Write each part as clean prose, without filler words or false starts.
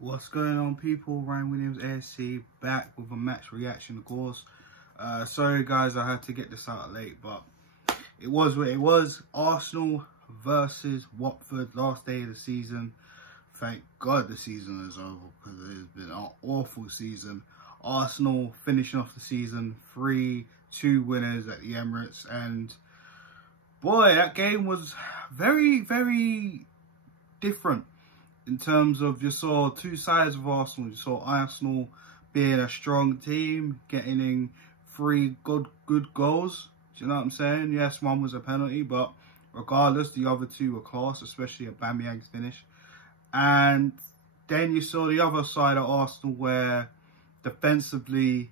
What's going on, people? Ryan Williams ASC back with a match reaction, of course. Sorry guys, I had to get this out late, but it was what it was. Arsenal versus Watford, last day of the season. Thank God the season is over, because it has been an awful season. Arsenal finishing off the season 3-2 winners at the Emirates, and boy, that game was very, very different. In terms of, you saw two sides of Arsenal. You saw Arsenal being a strong team, getting in 3 good goals. Do you know what I'm saying? Yes, one was a penalty, but regardless, the other 2 were class, especially Aubameyang's finish. And then you saw the other side of Arsenal where defensively,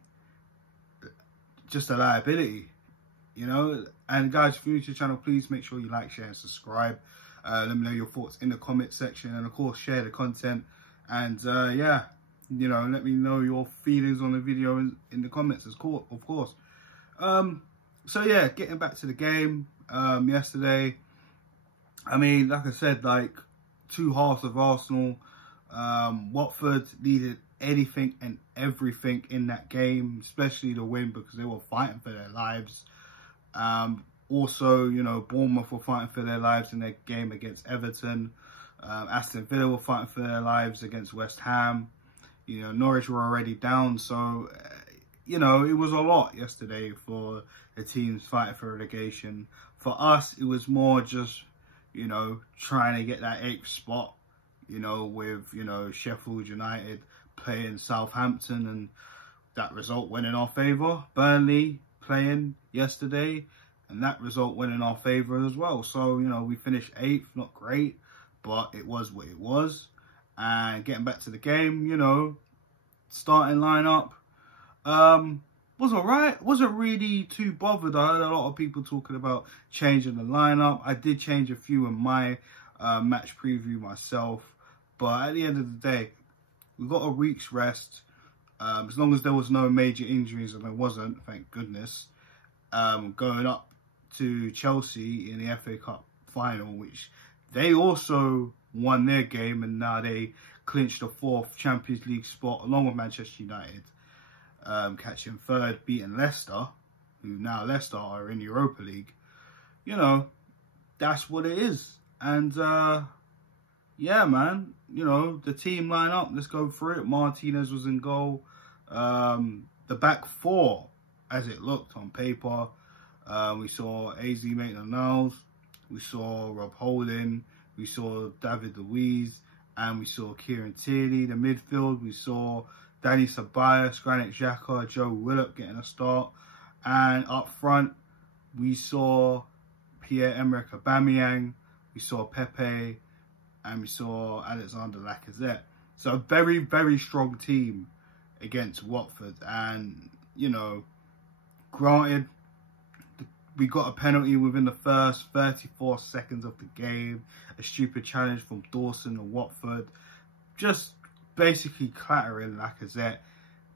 just a liability, you know. And guys, if you're new to the channel, please make sure you like, share and subscribe. Let me know your thoughts in the comment section, and of course share the content, and yeah, you know, let me know your feelings on the video in the comments, of course. So yeah, getting back to the game yesterday, I mean, like I said, like, 2 halves of Arsenal. Watford needed anything and everything in that game, especially the win, because they were fighting for their lives. Also, you know, Bournemouth were fighting for their lives in their game against Everton. Aston Villa were fighting for their lives against West Ham. You know, Norwich were already down. So, you know, it was a lot yesterday for the teams fighting for relegation. For us, it was more just, you know, trying to get that 8th spot, you know, with, you know, Sheffield United playing Southampton, and that result went in our favour. Burnley playing yesterday, and that result went in our favour as well. So, you know, we finished 8th, not great, but it was what it was. And getting back to the game, you know, starting lineup was alright. Wasn't really too bothered. I heard a lot of people talking about changing the lineup. I did change a few in my match preview myself, but at the end of the day, we got a week's rest. As long as there was no major injuries, and there wasn't, thank goodness, going up to Chelsea in the FA Cup final, which they also won their game, and now they clinched the 4th Champions League spot along with Manchester United, catching 3rd, beating Leicester, who now Leicester are in Europa League. You know, that's what it is. And yeah, man, you know, the team lineup, let's go through it. Martinez was in goal. The back 4, as it looked on paper, we saw AZ Maitland-Niles, we saw Rob Holding, we saw David Luiz, and we saw Kieran Tierney. The midfield, we saw Danny Ceballos, Granit Xhaka, Joe Willock getting a start. And up front, we saw Pierre-Emerick Aubameyang, we saw Pepe, and we saw Alexander Lacazette. So a very, very strong team against Watford. And, you know, granted, we got a penalty within the first 34 seconds of the game. A stupid challenge from Dawson and Watford. Just basically clattering Lacazette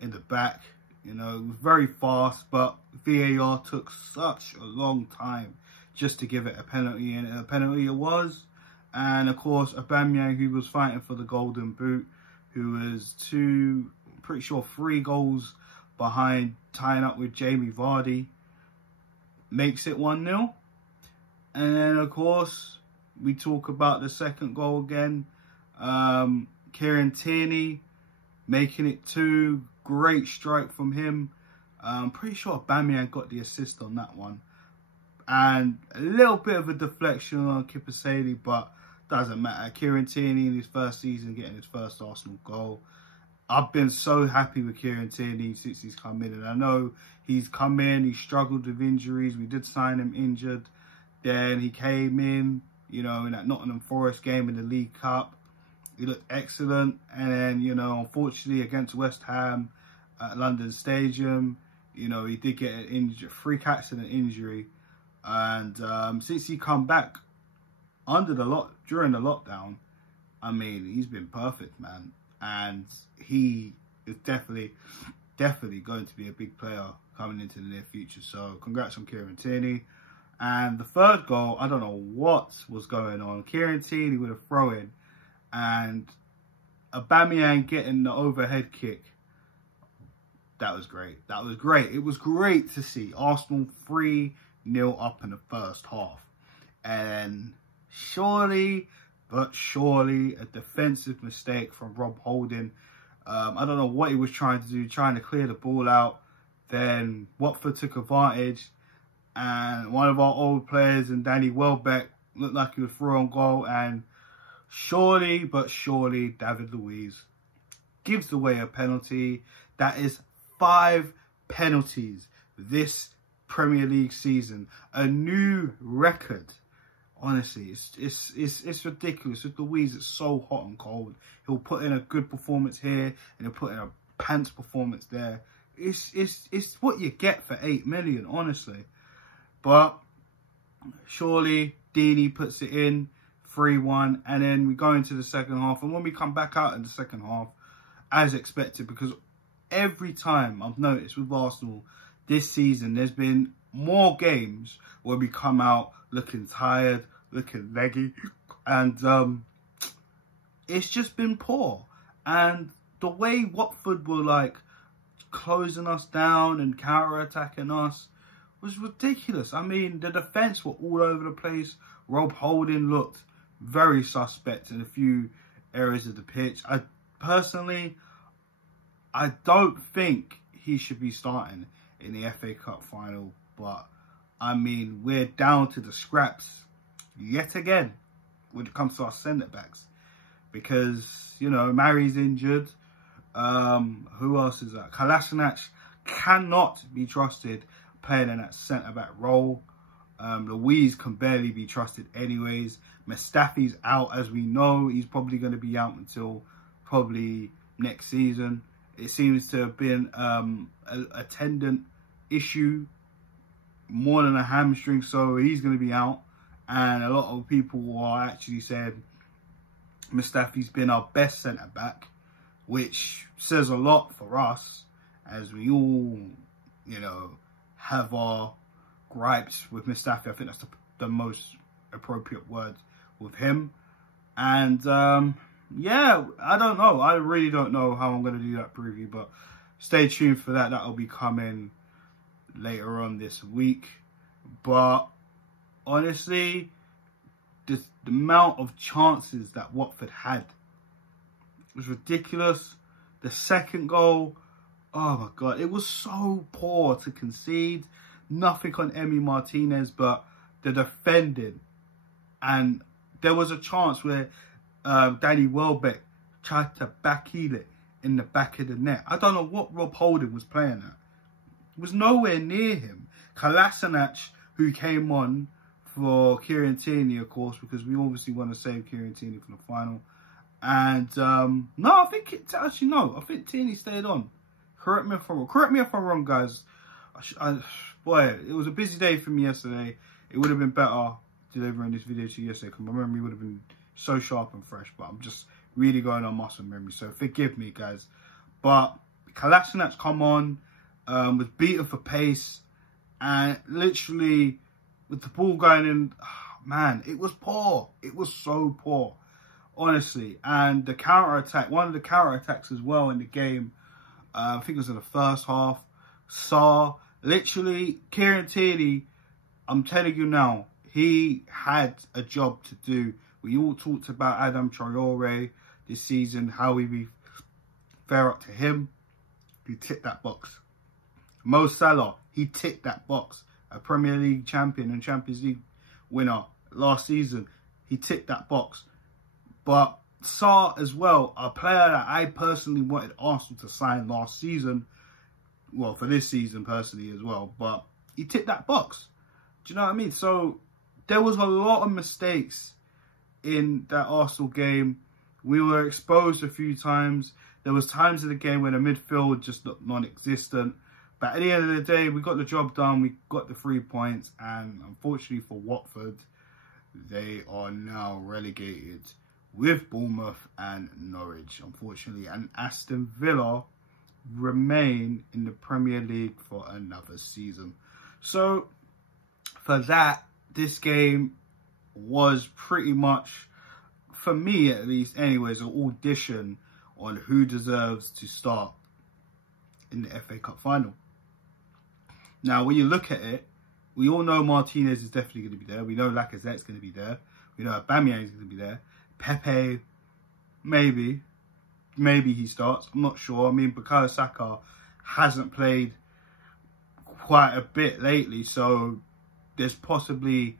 in the back. You know, it was very fast, but VAR took such a long time just to give it a penalty, and a penalty it was. And of course, Aubameyang, who was fighting for the Golden Boot, who was 3 goals behind, tying up with Jamie Vardy, makes it 1-0. And then, of course, we talk about the second goal again. Kieran Tierney making it 2. Great strike from him. I'm pretty sure Aubameyang got the assist on that one. And a little bit of a deflection on Kipaseli, but doesn't matter. Kieran Tierney in his first season getting his first Arsenal goal. I've been so happy with Kieran Tierney since he's come in. And I know he's come in, he struggled with injuries. We did sign him injured. Then he came in, you know, in that Nottingham Forest game in the League Cup. He looked excellent. And then, you know, unfortunately against West Ham at London Stadium, you know, he did get an injury, freak accident injury. And since he come back during the lockdown, I mean, he's been perfect, man. And he is definitely going to be a big player coming into the near future. So congrats on Kieran Tierney. And the third goal, I don't know what was going on. Kieran Tierney with a throw-in, and Aubameyang getting the overhead kick. That was great. That was great. It was great to see Arsenal 3-0 up in the first half. And surely, but surely, a defensive mistake from Rob Holding. I don't know what he was trying to do, trying to clear the ball out. Then Watford took advantage. And one of our old players, and Danny Welbeck, looked like he was through on goal. And surely, but surely, David Luiz gives away a penalty. That is 5 penalties this Premier League season. A new record. Honestly, it's ridiculous. With Luiz, it's so hot and cold. He'll put in a good performance here, and he'll put in a pants performance there. It's what you get for 8 million, honestly. But surely Deeney puts it in, 3-1, and then we go into the second half. And when we come back out in the second half, as expected, because every time I've noticed with Arsenal this season, there's been more games where we come out looking tired, looking leggy, and it's just been poor. And the way Watford were like closing us down and counter-attacking us was ridiculous. I mean, the defence were all over the place. Rob Holding looked very suspect in a few areas of the pitch. Personally, I don't think he should be starting in the FA Cup final, but I mean, we're down to the scraps yet again when it comes to our centre-backs. Because, you know, Mary's injured. Who else is that? Kolasinac cannot be trusted playing in that centre-back role. Luiz can barely be trusted anyways. Mustafi's out, as we know. He's probably going to be out until probably next season. It seems to have been a tendon issue more than a hamstring, so he's going to be out. And a lot of people are actually saying Mustafi's been our best centre-back, which says a lot for us, as we all, you know, have our gripes with Mustafi. I think that's the most appropriate word with him. And yeah, I don't know. I really don't know how I'm going to do that preview, but stay tuned for that. That'll be coming later on this week. But honestly, the amount of chances that Watford had was ridiculous. The second goal, oh my God, it was so poor to concede. Nothing on Emi Martinez, but the defending. And there was a chance where Danny Welbeck tried to backheel it in the back of the net. I don't know what Rob Holding was playing at. It was nowhere near him. Kolasinac, who came on for Kieran Tierney, of course, because we obviously want to save Kieran Tierney for the final. And no, I think actually no. I think Tierney stayed on. Correct me if I'm wrong, guys. Boy, it was a busy day for me yesterday. It would have been better delivering this video to you yesterday because my memory would have been so sharp and fresh. But I'm just really going on muscle memory, so forgive me, guys. But Kolasinac come on, was beaten for pace, and literally with the ball going in, man, it was poor. It was so poor, honestly. And the counter-attack, one of the counter-attacks as well in the game, I think it was in the first half, literally, Kieran Tierney, I'm telling you now, he had a job to do. We all talked about Adam Traore this season, how we be fair up to him. He ticked that box. Mo Salah, he ticked that box. A Premier League champion and Champions League winner last season. He ticked that box. But Sarr as well, a player that I personally wanted Arsenal to sign last season. Well, for this season personally as well. But he ticked that box. Do you know what I mean? So there was a lot of mistakes in that Arsenal game. We were exposed a few times. There was times in the game where the midfield just looked non-existent. But at the end of the day, we got the job done. We got the 3 points. And unfortunately for Watford, they are now relegated with Bournemouth and Norwich, unfortunately. And Aston Villa remain in the Premier League for another season. So for that, this game was pretty much, for me at least anyways, an audition on who deserves to start in the FA Cup final. Now, when you look at it, we all know Martinez is definitely going to be there. We know Lacazette's going to be there. We know Aubameyang is going to be there. Pepe, maybe he starts. I'm not sure. I mean, Bukayo Saka hasn't played quite a bit lately, so there's possibly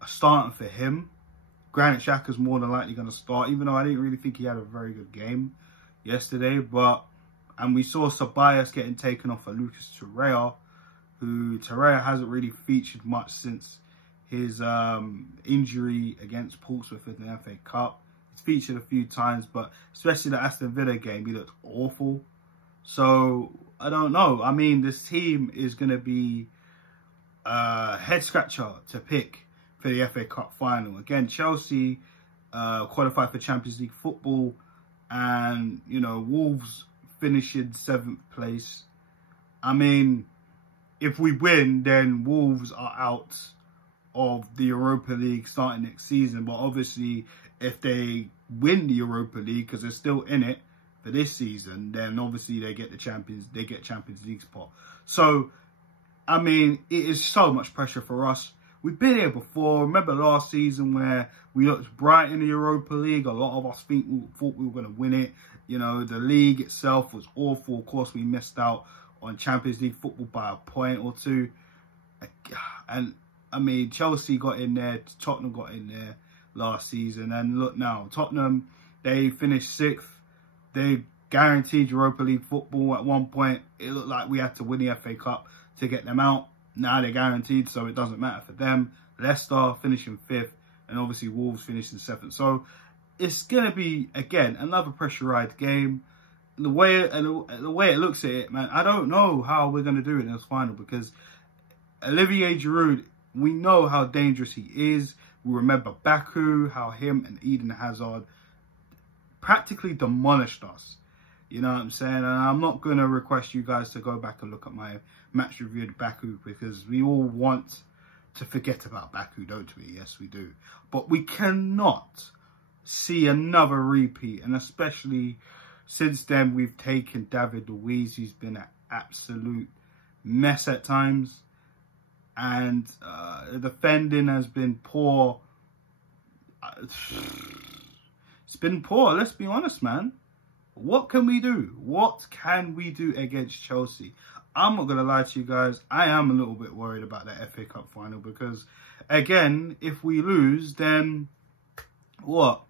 a starting for him. Granit Xhaka's more than likely going to start, even though I didn't really think he had a very good game yesterday. And we saw Ceballos getting taken off for Lucas Torreira, who Torreira hasn't really featured much since his injury against Portsmouth in the FA Cup. He's featured a few times, but especially the Aston Villa game, he looked awful. So, I don't know. I mean, this team is going to be a head scratcher to pick for the FA Cup final. Again, Chelsea qualified for Champions League football, and, you know, Wolves finished in 7th place. I mean, if we win, then Wolves are out of the Europa League starting next season. But obviously, if they win the Europa League, because they're still in it for this season, then obviously they get Champions League spot. So, I mean, it is so much pressure for us. We've been here before. Remember last season where we looked bright in the Europa League? A lot of us thought we were going to win it. You know, the league itself was awful. Of course, we missed out on Champions League football by a point or two. And, I mean, Chelsea got in there. Tottenham got in there last season. And look now, Tottenham, they finished 6th. They guaranteed Europa League football at one point. It looked like we had to win the FA Cup to get them out. Now they're guaranteed, so it doesn't matter for them. Leicester finishing 5th, and obviously Wolves finishing 7th. So it's going to be, again, another pressurized game. The way it looks at it, man, I don't know how we're going to do it in this final, because Olivier Giroud, we know how dangerous he is. We remember Baku, how him and Eden Hazard practically demolished us. You know what I'm saying? And I'm not going to request you guys to go back and look at my match review of Baku, because we all want to forget about Baku, don't we? Yes, we do. But we cannot see another repeat. And especially since then, we've taken David Luiz, who's been an absolute mess at times. And the defending has been poor. It's been poor, let's be honest, man. What can we do? What can we do against Chelsea? I'm not going to lie to you guys. I am a little bit worried about the FA Cup final, because, again, if we lose, then what?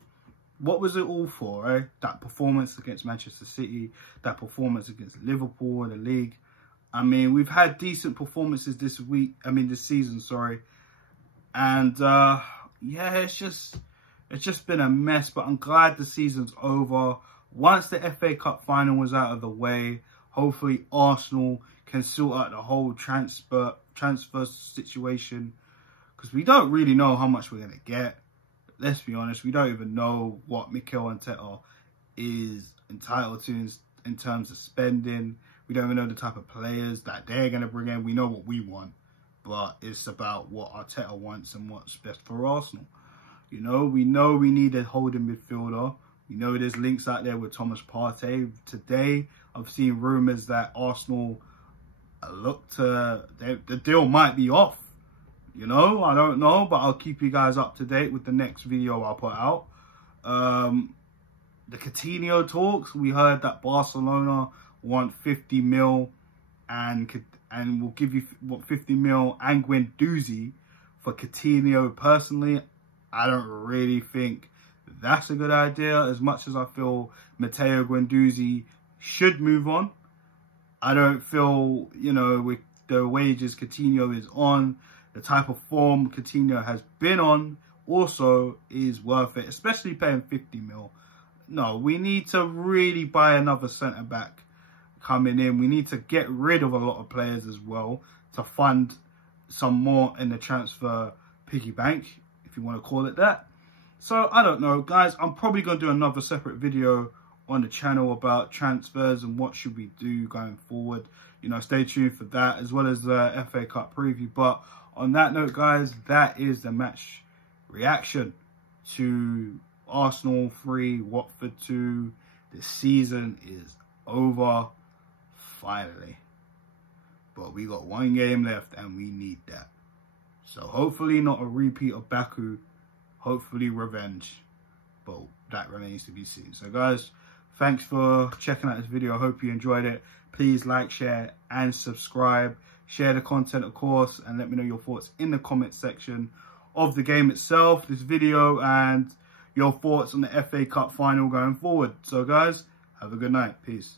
What was it all for, eh? That performance against Manchester City, that performance against Liverpool in the league. I mean, we've had decent performances this season, sorry. And, yeah, it's just been a mess, but I'm glad the season's over. Once the FA Cup final was out of the way, hopefully Arsenal can sort out the whole transfer situation, because we don't really know how much we're going to get. Let's be honest, we don't even know what Mikel Arteta is entitled to in terms of spending. We don't even know the type of players that they're going to bring in. We know what we want, but it's about what Arteta wants and what's best for Arsenal. You know we need a holding midfielder. We know there's links out there with Thomas Partey. Today, I've seen rumours that Arsenal the deal might be off. You know, I don't know, but I'll keep you guys up to date with the next video I'll put out. The Coutinho talks, we heard that Barcelona want 50 mil and will give you 50 mil and Guendouzi for Coutinho. Personally, I don't really think that's a good idea, as much as I feel Matteo Guendouzi should move on. I don't feel, you know, with the wages Coutinho is on, the type of form Coutinho has been on also is worth it, especially paying 50 mil. No, we need to really buy another centre-back coming in. We need to get rid of a lot of players as well to fund some more in the transfer piggy bank, if you want to call it that. So, I don't know, guys. I'm probably going to do another separate video on the channel about transfers and what should we do going forward. You know, stay tuned for that, as well as the FA Cup preview. But on that note, guys, that is the match reaction to Arsenal 3, Watford 2. The season is over, finally. But we got one game left and we need that. So hopefully not a repeat of Baku. Hopefully revenge. But that remains to be seen. So guys, thanks for checking out this video. I hope you enjoyed it. Please like, share and subscribe. Share the content, of course, and let me know your thoughts in the comment section of the game itself, this video, and your thoughts on the FA Cup final going forward. So guys, have a good night. Peace.